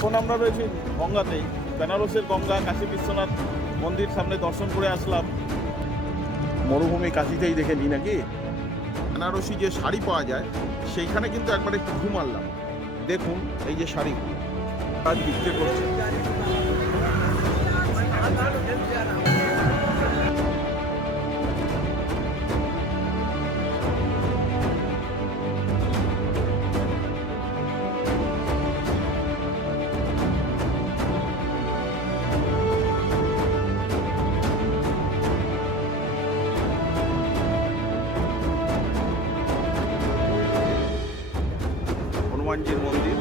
এখন আমরা রয়েছি গঙ্গাতেই, বেনারসের গঙ্গা কাশী বিশ্বনাথ মন্দির সামনে দর্শন করে আসলাম। মরুভূমি কাশীতেই দেখে নিই নাকি। বেনারসি যে শাড়ি পাওয়া যায় সেইখানে কিন্তু একবার একটু ঘুম মারলাম। দেখুন এই যে শাড়ি কাজ বিক্রি করছে। হনুমানজির মন্দির,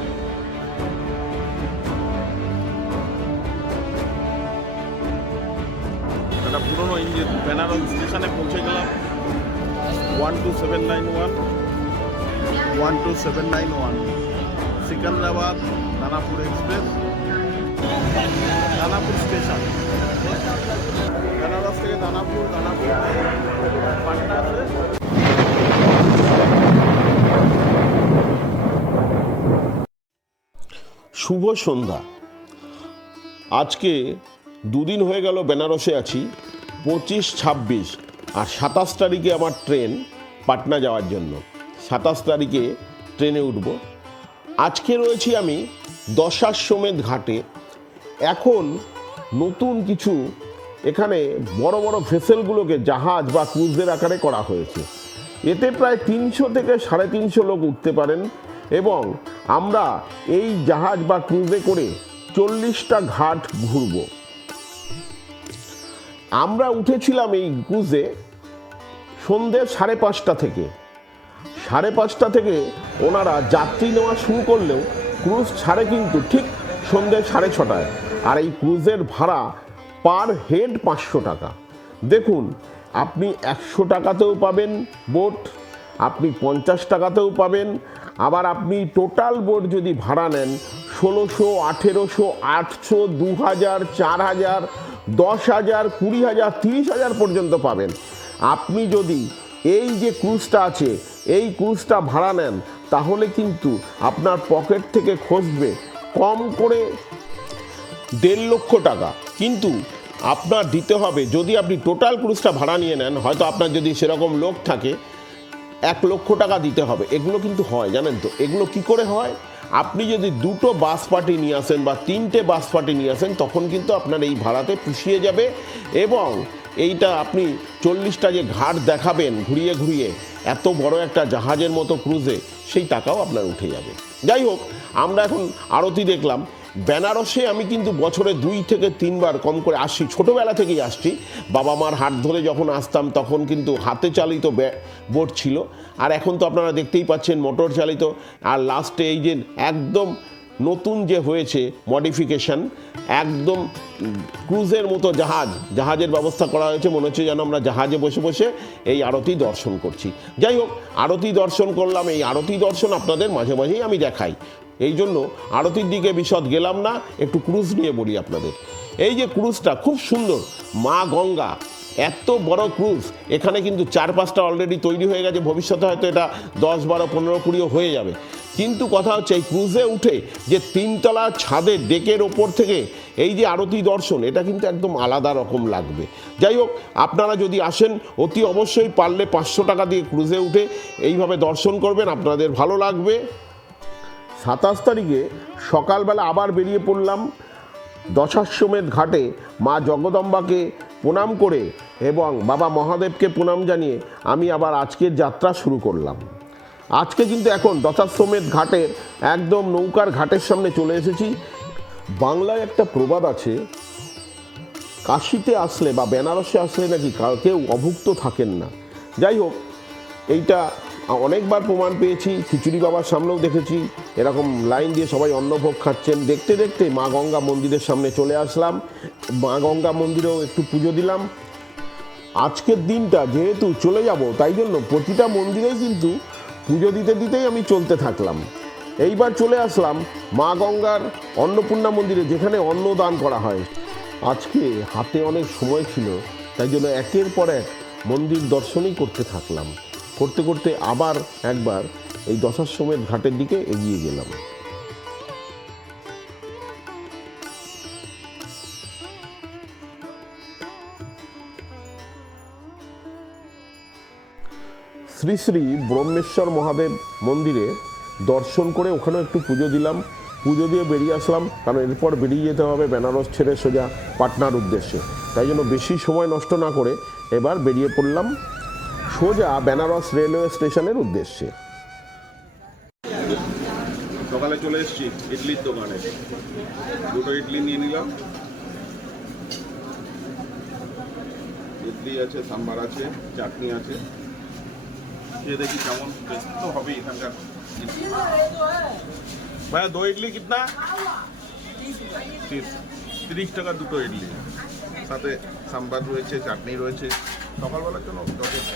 একটা পুরনো ইঞ্জিন। বেনারস স্টেশনে পৌঁছে গেলাম। 12791 12791 সিকান্দ্রাবাদ দানাপুর এক্সপ্রেস, দানাপুর স্টেশন। বেনারস থেকে দানাপুর, দানাপুর পাটনা আছে। শুভ সন্ধ্যা। আজকে দুদিন হয়ে গেল বেনারসে আছি। 25, 26 আর 27 তারিখে আমার ট্রেন পাটনা যাওয়ার জন্য। 27 তারিখে ট্রেনে উঠব। আজকে রয়েছি আমি দশাশ্বমেধ ঘাটে। এখন নতুন কিছু এখানে বড় বড় ভেসেলগুলোকে জাহাজ বা ক্রুজের আকারে করা হয়েছে। এতে প্রায় 300 থেকে 350 লোক উঠতে পারেন এবং আমরা এই জাহাজ বা ক্রুজে করে 40টা ঘাট ঘুরব। আমরা উঠেছিলাম এই ক্রুজে সন্ধ্যে 5:30 থেকে। 5:30 থেকে ওনারা যাত্রী নেওয়া শুরু করলেও ক্রুজ ছাড়ে কিন্তু ঠিক সন্ধ্যে 6:30টায়। আর এই ক্রুজের ভাড়া পার হেড 500 টাকা। দেখুন, আপনি 100 টাকাতেও পাবেন বোট, আপনি 50 টাকাতেও পাবেন। আবার আপনি টোটাল বোট যদি ভাড়া নেন 1600, 1800, 800, 2000, 4000, 10,000, 20,000, 30,000 পর্যন্ত পাবেন। আপনি যদি এই যে ক্রুজটা আছে এই ক্রুজটা ভাড়া নেন তাহলে কিন্তু আপনার পকেট থেকে খসবে কম করে 1.5 লক্ষ টাকা। কিন্তু আপনার দিতে হবে, যদি আপনি টোটাল ক্রুজটা ভাড়া নিয়ে নেন, হয়তো আপনার যদি সেরকম লোক থাকে 1 লক্ষ টাকা দিতে হবে। এগুলো কিন্তু হয়, জানেন তো। এগুলো কি করে হয়? আপনি যদি 2টো বাস পার্টি নিয়ে আসেন বা 3টে বাস পার্টি নিয়ে আসেন তখন কিন্তু আপনার এই ভাড়াতে পুষিয়ে যাবে এবং এইটা আপনি 40টা যে ঘাট দেখাবেন ঘুরিয়ে ঘুরিয়ে এত বড় একটা জাহাজের মতো ক্রুজে, সেই টাকাও আপনার উঠে যাবে। যাই হোক, আমরা এখন আরতি দেখলাম। বেনারসে আমি কিন্তু বছরে 2 থেকে 3 বার কম করে আসছি, ছোটোবেলা থেকেই আসছি। বাবা মার হাত ধরে যখন আসতাম তখন কিন্তু হাতে চালিত বোট ছিল, আর এখন তো আপনারা দেখতেই পাচ্ছেন মোটর চালিত। আর লাস্টে এই যে একদম নতুন যে হয়েছে মডিফিকেশান, একদম ক্রুজের মতো জাহাজের ব্যবস্থা করা হয়েছে। মনে হচ্ছে যেন আমরা জাহাজে বসে বসে এই আরতি দর্শন করছি। যাই হোক, আরতি দর্শন করলাম। এই আরতি দর্শন আপনাদের মাঝে মাঝেই আমি দেখাই, এই জন্য আরতির দিকে বিশদ গেলাম না, একটু ক্রুজ নিয়ে বলি আপনাদের। এই যে ক্রুজটা খুব সুন্দর, মা গঙ্গা, এত বড় ক্রুজ। এখানে কিন্তু 4-5টা অলরেডি তৈরি হয়ে গেছে, ভবিষ্যতে হয়তো এটা 10, 12, 15, 20 হয়ে যাবে। কিন্তু কথা হচ্ছে এই ক্রুজে উঠে যে 3তলা ছাদে ডেকের ওপর থেকে এই যে আরতি দর্শন, এটা কিন্তু একদম আলাদা রকম লাগবে। যাই হোক, আপনারা যদি আসেন অতি অবশ্যই পারলে 500 টাকা দিয়ে ক্রুজে উঠে এইভাবে দর্শন করবেন, আপনাদের ভালো লাগবে। 27 তারিখে সকালবেলা আবার বেরিয়ে পড়লাম দশাশ্বমেধ ঘাটে। মা জগদম্বাকে প্রণাম করে এবং বাবা মহাদেবকে প্রণাম জানিয়ে আমি আবার আজকের যাত্রা শুরু করলাম। আজকে কিন্তু এখন দশাশ্বমেধ ঘাটের একদম নৌকার ঘাটের সামনে চলে এসেছি। বাংলায় একটা প্রবাদ আছে, কাশীতে আসলে বা বেনারসে আসলে নাকি কেউ অভুক্ত থাকেন না। যাই হোক, এইটা অনেকবার প্রমাণ পেয়েছি। খিচুড়ি বাবার সামনেও দেখেছি এরকম লাইন দিয়ে সবাই অন্নভোগ খাচ্ছেন। দেখতে দেখতে মা গঙ্গা মন্দিরের সামনে চলে আসলাম। মা গঙ্গা মন্দিরেও একটু পুজো দিলাম। আজকের দিনটা যেহেতু চলে যাব, তাই জন্য প্রতিটা মন্দিরেই কিন্তু পুজো দিতে দিতেই আমি চলতে থাকলাম। এইবার চলে আসলাম মা গঙ্গার অন্নপূর্ণা মন্দিরে, যেখানে অন্নদান করা হয়। আজকে হাতে অনেক সময় ছিল, তাই জন্য একের পর এক মন্দির দর্শনই করতে থাকলাম। করতে করতে আবার একবার এই দশাশ্বমেধ ঘাটের দিকে এগিয়ে গেলাম। শ্রী শ্রী ব্রহ্মেশ্বর মহাদেব মন্দিরে দর্শন করে ওখানেও একটু পুজো দিলাম, পুজো দিয়ে বেরিয়ে আসলাম, কারণ এরপর বেরিয়ে যেতে হবে বেনারস ছেড়ে সোজা পাটনার উদ্দেশ্যে। তাই জন্য বেশি সময় নষ্ট না করে এবার বেরিয়ে পড়লাম সোজা বেনারস রেলওয়ে স্টেশনের উদ্দেশ্যে। সকালে চলে এসেছি ইডলির দোকানে, দুটো ইডলি নিয়ে নিলাম। ইডলি আছে, সাম্বার আছে, চাটনি আছে, খেয়ে দেখি কেমন। টেস্ট তো হবেই এখানকার। ভাইয়া দো ইডলি কিতনা? 30 টাকা দুটো ইডলি, সাথে সাম্বার রয়েছে, চাটনি রয়েছে। সকালবেলার জন্য যথেষ্ট।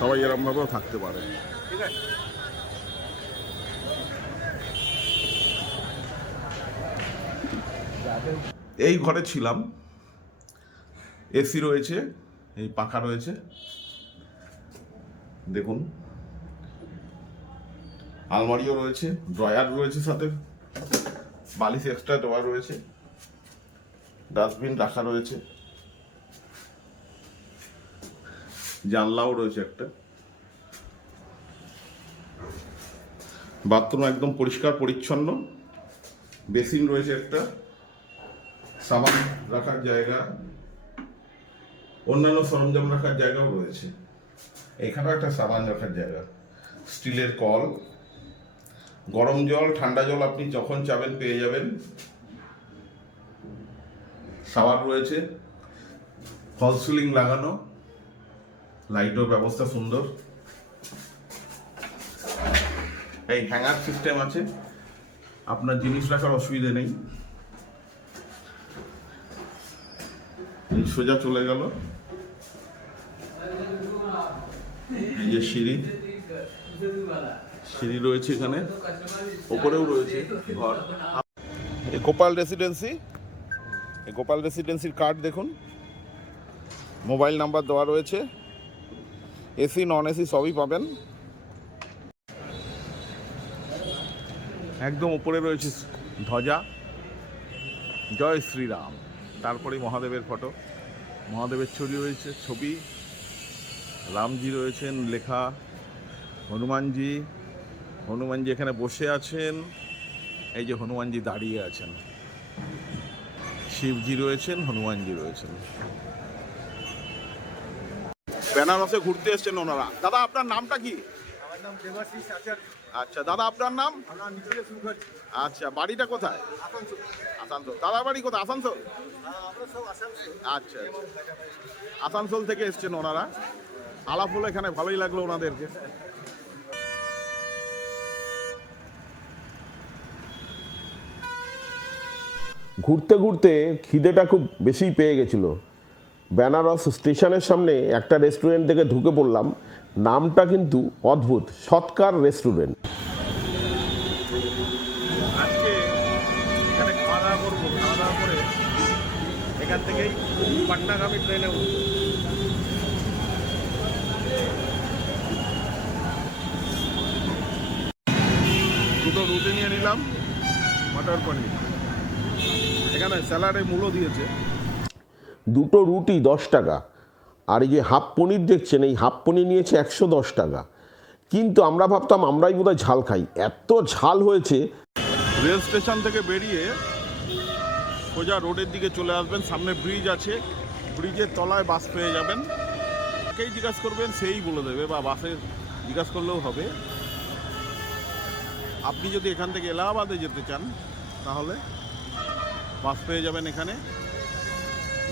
সবাই এরকমভাবেও থাকতে পারে। এই ঘরে ছিলাম, এসি রয়েছে, এই পাখা রয়েছে, দেখুন আলমারিও রয়েছে, ড্রয়ার রয়েছে, সাথে বালিশ এক্সট্রা দেওয়া রয়েছে, ডাস্টবিন রাখা রয়েছে, জানলাও রয়েছে একটা। বাথরুম একদম পরিষ্কার পরিচ্ছন্ন, বেসিন রয়েছে একটা, সাবান রাখার জায়গা, অন্যান্য সরঞ্জাম রাখার জায়গাও রয়েছে। এখানেও একটা সাবান রাখার জায়গা, স্টিলের কল, গরম জল ঠান্ডা জল আপনি যখন চাবেন পেয়ে যাবেন। শাওয়ার রয়েছে, ফল সিলিং লাগানো, লাইটের ব্যবস্থা সুন্দর। এই হ্যাঙ্গার সিস্টেম আছে, আপনার জিনিস রাখার অসুবিধা নেই। এই সোজা চলে গেল, এই যে সিঁড়ি, সিঁড়ি রয়েছে এখানে, ওপরেও রয়েছে ঘর। এই গোপাল রেসিডেন্সি, এই গোপাল রেসিডেন্সির কার্ড দেখুন, মোবাইল নাম্বার দেওয়া রয়েছে, এসি নন এসি সবই পাবেন। একদম উপরে রয়েছে ধ্বজা, জয় শ্রীরাম, তারপরে মহাদেবের ফটো, মহাদেবের ছবি রয়েছে, ছবি, রামজি রয়েছেন লেখা, হনুমানজি, হনুমানজি এখানে বসে আছেন, এই যে হনুমানজি দাঁড়িয়ে আছেন, শিবজি রয়েছেন, হনুমানজি রয়েছেন। বেনারসে ঘুরতে এসছেন ওনারা। দাদা আপনার নামটা কি? আমার নাম দেবাশিস আচার্য। আচ্ছা দাদা আপনার নাম? আমার নিখিলেশ মুখার্জি। আচ্ছা বাড়িটা কোথায়? আসানসোল। আসানসোল। দাদার বাড়ি কোথায়? আসানসোল। আমরা সব আসানসোল। আচ্ছা আসানসোল থেকে এসছেন ওনারা। আলাপ হলো এখানে, ভালোই লাগলো ওনাদেরকে। ঘুরতে ঘুরতে খিদেটা খুব বেশি পেয়ে গেছিল। বেনারস স্টেশনের সামনে একটা রেস্টুরেন্ট থেকে ঢুকে পড়লাম, নামটা কিন্তু অদ্ভুত, সৎকার রেস্টুরেন্ট। আজকে এখানে খাওয়া দাওয়া করবো, খাওয়া দাওয়া করে এখান থেকেই পাটনাগামী ট্রেনে উঠবো। দুটো রুটি নিয়ে নিলাম, মটর পনির, এখানে স্যালাডে মূলো দিয়েছে। দুটো রুটি 10 টাকা, আর এই যে হাফ পনির দেখছেন, এই হাফ পনির নিয়েছে 110 টাকা। কিন্তু আমরা ভাবতাম আমরাই বোধহয় ঝাল খাই, এত ঝাল হয়েছে। রেল স্টেশন থেকে বেরিয়ে সোজা রোডের দিকে চলে আসবেন, সামনে ব্রিজ আছে, ব্রিজের তলায় বাস পেয়ে যাবেন। কেই জিজ্ঞাসা করবেন, সেই বলে দেবে, বা বাসে জিজ্ঞাসা করলেও হবে। আপনি যদি এখান থেকে এলাহাবাদে যেতে চান তাহলে বাস পেয়ে যাবেন এখানে।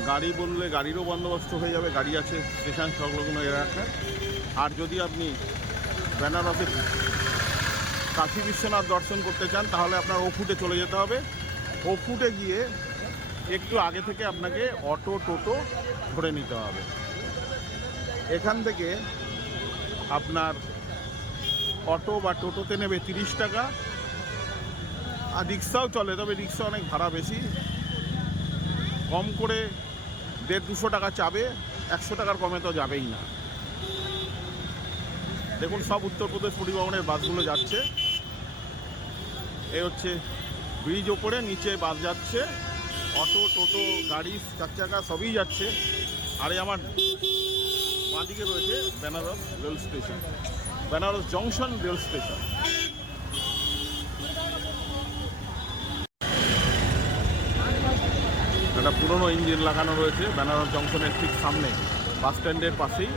গাড়ি বললে গাড়িরও বন্দোবস্ত হয়ে যাবে, গাড়ি আছে স্টেশন সংলগ্ন এলাকায়। আর যদি আপনি বেনারসে কাশী বিশ্বনাথ দর্শন করতে চান তাহলে আপনার ওফুটে চলে যেতে হবে। ওফুটে গিয়ে একটু আগে থেকে আপনাকে অটো টোটো ধরে নিতে হবে। এখান থেকে আপনার অটো বা টোটোতে নেবে 30 টাকা, আর রিক্সাও চলে, তবে রিক্সা অনেক ভাড়া বেশি, কম করে 150-200 টাকা চাবে, 100 টাকার কমে তো যাবেই না। দেখুন সব উত্তরপ্রদেশ পরিবহনের বাসগুলো যাচ্ছে। এই হচ্ছে ব্রিজ, ওপরে নিচে বাস যাচ্ছে, অটো টোটো গাড়ি 4 চাকা সবই যাচ্ছে। আর এই আমার বাঁদিকে রয়েছে Banaras rail station, Banaras junction rail station. একটা পুরনো ইঞ্জিন লাগানো রয়েছে বেনারস জংশনের ঠিক সামনে, বাস স্ট্যান্ডের পাশেই।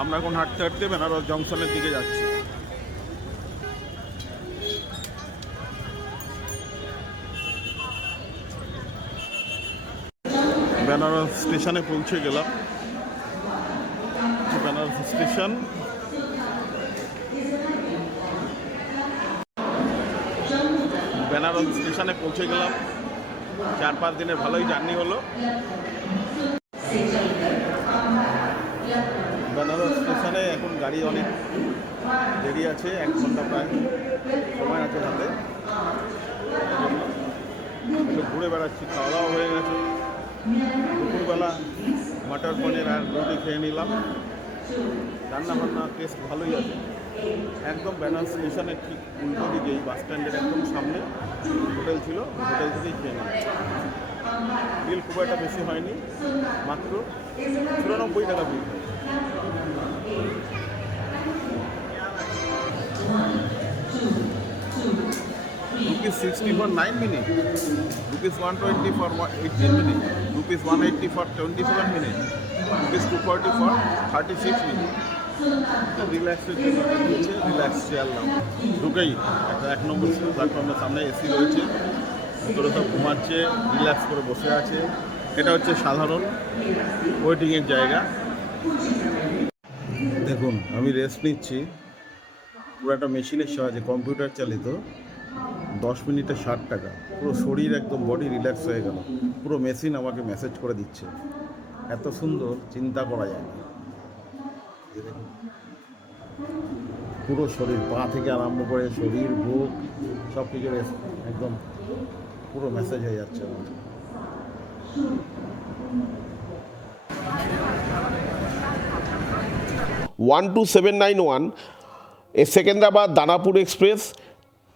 আমরা এখন হাঁটতে হাঁটতে বেনারস জংশনের দিকে যাচ্ছি। বেনারস স্টেশনে পৌঁছে গেলাম। বেনারস স্টেশন, বেনারস স্টেশনে পৌঁছে গেলাম। 4-5 দিনের ভালোই জার্নি হলো। বেনারস স্টেশনে এখন গাড়ি অনেক দেরি আছে, 1 ঘন্টা প্রায় সময় আছে হাতে। একটু ঘুরে বেড়াচ্ছি, খাওয়া দাওয়া হয়ে গেছে। দুপুরবেলা মটর পনির আর রুটি খেয়ে নিলাম। রান্না বান্না টেস্ট ভালোই আছে। একদম বেনারস স্টেশনের ঠিক উল্টো দিকেই বাস স্ট্যান্ডের একদম সামনে হোটেল ছিল, হোটেল থেকেই খেয়ে নিলাম। বিল খুব একটা বেশি হয়নি, মাত্র 94 টাকা বিল। ₹60 for 9 minutes, ₹120 for 18 minutes, ₹180 for 27 minutes, ₹240 for 36 minutes. রিল্যাক্সের জন্য রিল্যাক্স চেয়ার নাও। ঢুকেই একটা 1 নম্বর প্ল্যাটফর্মের সামনে এসি রয়েছে, ভিতরে সব ঘুমাচ্ছে, রিল্যাক্স করে বসে আছে। এটা হচ্ছে সাধারণ ওয়েটিংয়ের জায়গা। দেখুন আমি রেস্ট নিচ্ছি পুরো একটা মেশিনের সাহায্যে, কম্পিউটার চালিত। 10 মিনিটে 60 টাকা। পুরো শরীর একদম বডি রিল্যাক্স হয়ে গেল। পুরো মেশিন আমাকে মেসেজ করে দিচ্ছে। এত সুন্দর চিন্তা করা যায় না। পুরো শরীর, পা থেকে আরম্ভ করে শরীর, বুক সব কিছু একদম পুরো মেসেজ হয়ে যাচ্ছে আমার। ওয়ান 2791 সেকেন্দ্রাবাদ দানাপুর এক্সপ্রেস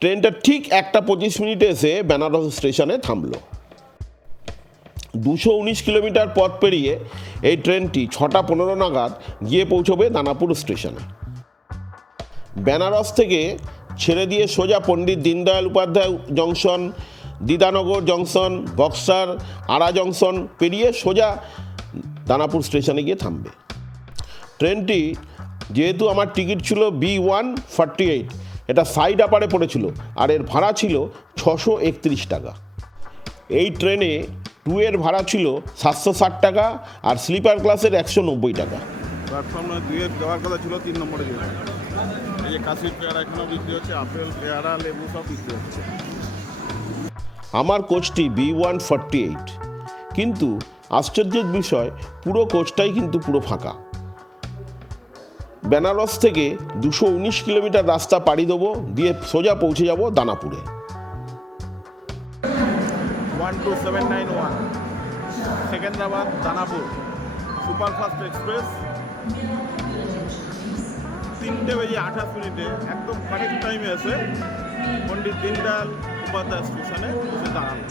ট্রেনটা ঠিক 1:25 মিনিটে এসে বেনারস স্টেশনে থামলো। 219 কিলোমিটার পথ পেরিয়ে এই ট্রেনটি 6:15 নাগাদ গিয়ে পৌঁছবে দানাপুর স্টেশনে। বেনারস থেকে ছেড়ে দিয়ে সোজা Pandit Deendayal Upadhyay junction, Dildarnagar junction, Buxar, Arrah junction পেরিয়ে সোজা দানাপুর স্টেশনে গিয়ে থামবে। ট্রেনটি যেহেতু আমার টিকিট ছিল B148, এটা সাইড আপারে পড়েছিল আর এর ভাড়া ছিল 631 টাকা। এই ট্রেনে 2 এর ভাড়া ছিল 760 টাকা আর স্লিপার ক্লাসের 190 টাকা। প্ল্যাটফর্ম 2 এর দেওয়ার কথা ছিল 3 নম্বরে যেতে। এই যে কাশির পেয়ারা এখানেও বিক্রি হচ্ছে, আপেল, পেয়ারা, লেবু সব বিক্রি হচ্ছে। আমার কোচটি B148, কিন্তু আশ্চর্যের বিষয় পুরো কোচটাই কিন্তু পুরো ফাঁকা। বেনারস থেকে 219 কিলোমিটার রাস্তা পাড়ি দেবো, দিয়ে সোজা পৌঁছে যাব দানাপুরে। 12791 সেকেন্দ্রাবাদ দানাপুর সুপারফাস্ট এক্সপ্রেস। 3:28 একদম কারেক্ট টাইমে এসে পণ্ডিত দীনদয়াল উপাধ্যায় স্টেশনে এসে দাঁড়ানো।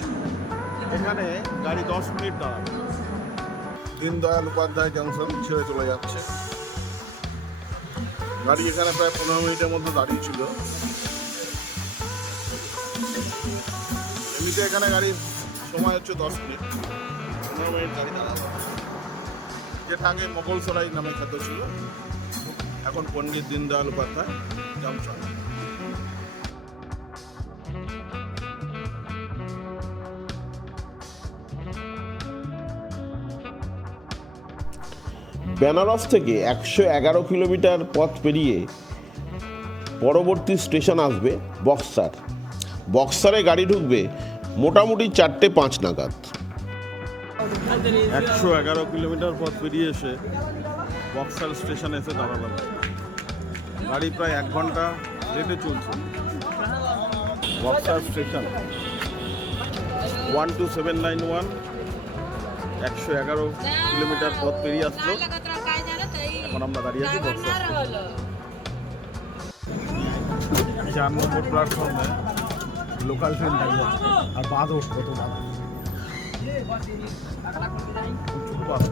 এখানে গাড়ি 10 মিনিট দাঁড়াবে। দীনদয়াল উপাধ্যায় জংশন ছেড়ে চলে যাচ্ছে গাড়ি। এখানে প্রায় 15 মিনিটের মধ্যে দাঁড়িয়েছিল। এমনিতে এখানে গাড়ির সময় হচ্ছে 10 মিনিট, 15 মিনিট গাড়ি দাঁড়াবে। যেটা আগে মোগলসরাই নামে খ্যাত ছিল, এখন পণ্ডিত দীনদয়াল উপাধ্যায় জংশন। বেনারস থেকে 111 কিলোমিটার পথ পেরিয়ে পরবর্তী স্টেশন আসবে বক্সার। বক্সারে গাড়ি ঢুকবে মোটামুটি 4:05 নাগাদ। 111 কিলোমিটার পথ পেরিয়ে এসে বক্সার স্টেশনে এসে দাঁড়ালাম। গাড়ি প্রায় 1 ঘন্টা লেটে চলছে। বক্সার স্টেশন 12791 111 কিলোমিটার পথ পেরিয়ে আসলো। এখন আমরা দাঁড়িয়ে আছি বক্সার স্টেশন। 4 নম্বর প্ল্যাটফর্মে লোকাল ট্রেন দাঁড়িয়ে আছে আর বাঁধও কত বাঁধ প্রচুর বাস।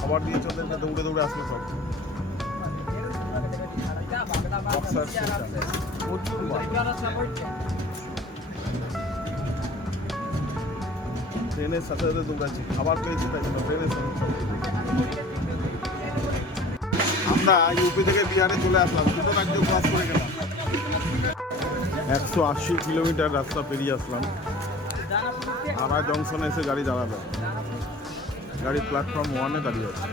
খাবার দিয়েছে ওদেরকে, দৌড়ে দৌড়ে আসলো সব। বক্সার স্টেশন, প্রচুর বাস। ট্রেনের সাথে সাথে দৌড়াচ্ছি, খাবার পেয়েছি তাই জন্য ট্রেনের সাথে সাথে। আমরা ইউপি থেকে বিহারে চলে আসলাম, দুটো রাজ্য ক্রস করে গেলাম। 180 কিলোমিটার রাস্তা পেরিয়ে আসলাম। আরা জংশনে এসে গাড়ি দাঁড়ালো। গাড়ি প্ল্যাটফর্ম 1-এ দাঁড়িয়ে আছে।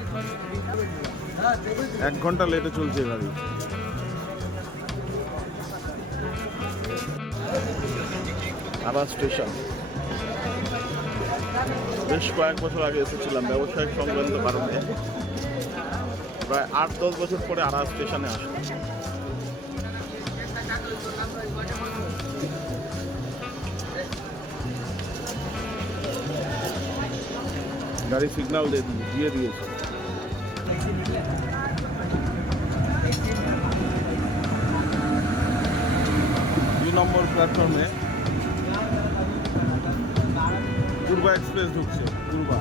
1 ঘন্টা লেটে চলছে গাড়ি। আরা স্টেশন বেশ কয়েক বছর আগে এসেছিলাম ব্যবসায়িক সংক্রান্ত কারণে। প্রায় 8-10 বছর পরে আরা স্টেশনে আসলাম। গাড়ি সিগন্যাল দিয়ে দিয়েছে। 2 নম্বর প্ল্যাটফর্মে পূর্বা এক্সপ্রেস ঢুকছে। পূর্বা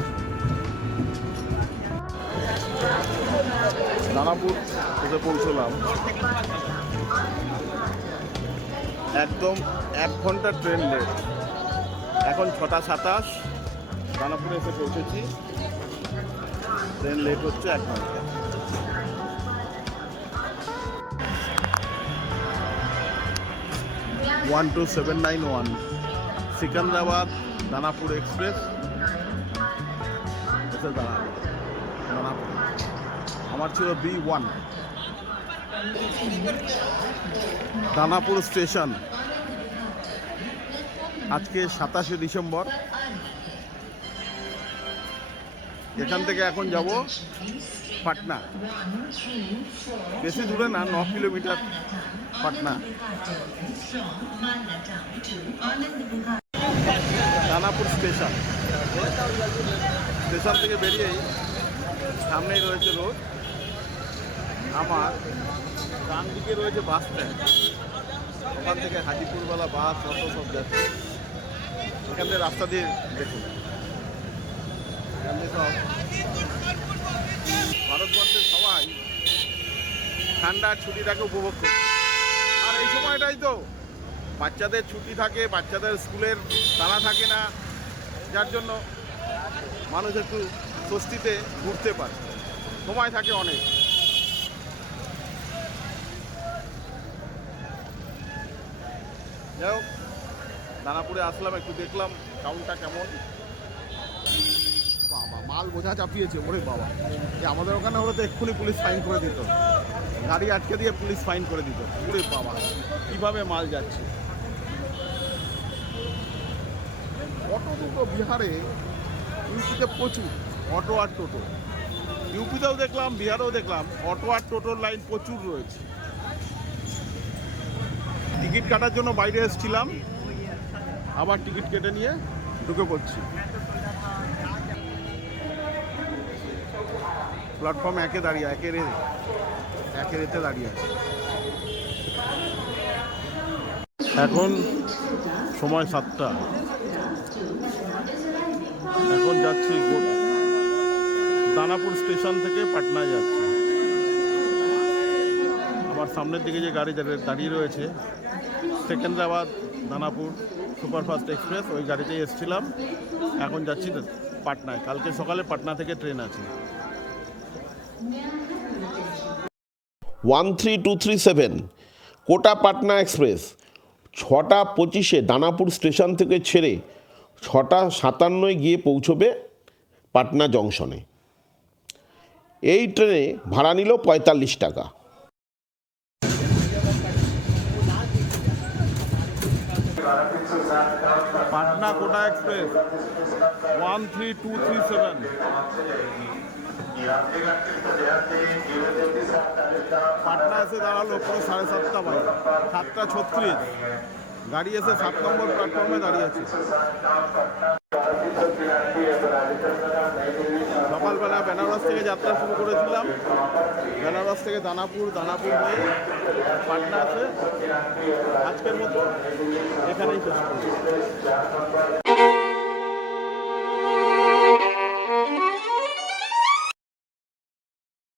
দানাপুর এসে পৌঁছলাম। একদম 1 ঘন্টা ট্রেন লেট। এখন 6:27, দানাপুরে এসে পৌঁছেছি। ট্রেন লেট হচ্ছে 1 ঘন্টা। ওয়ান 2791 সিকান্দ্রাবাদ দানাপুর এক্সপ্রেস এসে দাঁড়ালো দানাপুর। আমার ছিল B1। দানাপুর স্টেশন। আজকে 27শে ডিসেম্বর। এখান থেকে এখন যাব পাটনা। বেশি দূরে না, 9 kilometre Patna. Danapur station. Station থেকে বেরিয়েই সামনেই রয়েছে রোড। আমার ডান দিকে রয়েছে বাস স্ট্যান্ড। ওখান থেকে হাজিপুরওয়ালা বাস, অটো সব যাচ্ছে। এখান থেকে রাস্তা দিয়ে দেখুন, এখান থেকে সব ভারতবর্ষের সবাই ঠান্ডার ছুটিটাকে উপভোগ করছে। আর এই সময়টাই তো বাচ্চাদের ছুটি থাকে, বাচ্চাদের স্কুলের তাড়া থাকে না, যার জন্য মানুষ একটু স্বস্তিতে ঘুরতে পারে, সময় থাকে অনেক। যাই হোক, দানাপুরে আসলাম, একটু দেখলাম টাউনটা কেমন। বাবা, মাল বোঝা চাপিয়েছে, ওরে বাবা! যে আমাদের ওখানে হলো তো এক্ষুনি পুলিশ ফাইন করে দিত, গাড়ি আটকে দিয়ে পুলিশ ফাইন করে দিত। ওরে বাবা, কীভাবে মাল যাচ্ছে! অটো দুটো বিহারে, ইউপিতে প্রচুর অটো আর টোটো। ইউপিতেও দেখলাম, বিহারেও দেখলাম, অটো আর টোটোর লাইন প্রচুর রয়েছে। টিকিট কাটার জন্য বাইরে এসেছিলাম, আবার টিকিট কেটে নিয়ে ঢুকে পড়ছি। প্ল্যাটফর্ম 1-এ দাঁড়িয়ে, একের এতে দাঁড়িয়ে আছে। এখন সময় 7টা। এখন যাচ্ছি দানাপুর স্টেশন থেকে পাটনায় যাচ্ছি। আমার সামনের দিকে যে গাড়ি দাঁড়িয়ে রয়েছে, সেকেন্দ্রাবাদ দানাপুর সুপারফাস্ট এক্সপ্রেস, ওই গাড়িতেই এসেছিলাম। এখন যাচ্ছি পাটনায়। কালকে সকালে পাটনা থেকে ট্রেন আছে। 13237 কোটা পাটনা এক্সপ্রেস 6:25-এ দানাপুর স্টেশন থেকে ছেড়ে 6:57 গিয়ে পৌঁছবে পাটনা জংশনে। এই ট্রেনে ভাড়া নিল 45 টাকা। পাটনা কোটা এক্সপ্রেস 13237 পাটনা এসে দাঁড়ালো পুরো 7:30 বাজে, 7:36। গাড়ি এসে 7 নম্বর প্ল্যাটফর্মে দাঁড়িয়ে আছে। সকাল সকালবেলা বেনারস থেকে যাত্রা শুরু করেছিলাম, বেনারস থেকে দানাপুর, দানাপুর হয়ে পাটনা আছে। আজকের মতো এখানেই শেষ করব।